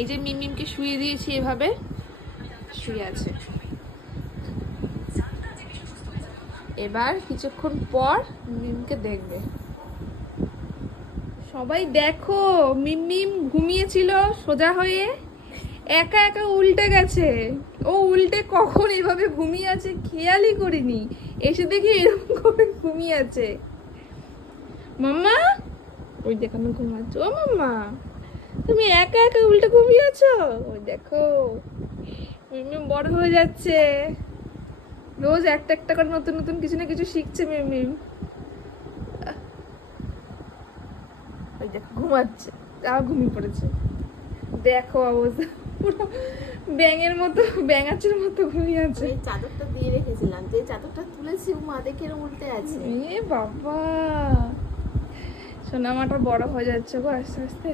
এই যে মিমকে শুয়ে দিয়েছি, এভাবে শুয়ে আছে। এবার কিছুক্ষণ পর মিমকে দেখবে সবাই। দেখো মিম ঘুমিয়েছিল সোজা হয়ে, একা একা উল্টে গেছে। ও উল্টে কখন এভাবে ঘুমিয়ে আছে খেয়ালই করিনি, এসে দেখি এরকম করে ঘুমিয়ে আছে। মাম্মা, ওই দেখানো ঘুমাচ্ছ। ও মাম্মা, তুমি একা একা উল্টে ঘুমিয়ে আছো। ওই দেখো মিম বড় হয়ে যাচ্ছে, রোজ একটা একটা করে নতুন নতুন কিছু না কিছু শিখছে মিম। ওই দেখো ঘুমাচ্ছে, তাও ঘুমিয়ে পড়েছে। দেখো অবস্থা, পুরো ব্যাঙের মতো, ব্যাঙাচের মতো ঘুমিয়ে আছে। এই চাদরটা দিয়ে রেখেছিলাম, যে চাদরটা তুলেছি মা দেখে এরম উল্টে আছে। এ বাবা, সোনামাটা বড় হয়ে যাচ্ছে গো আস্তে আস্তে।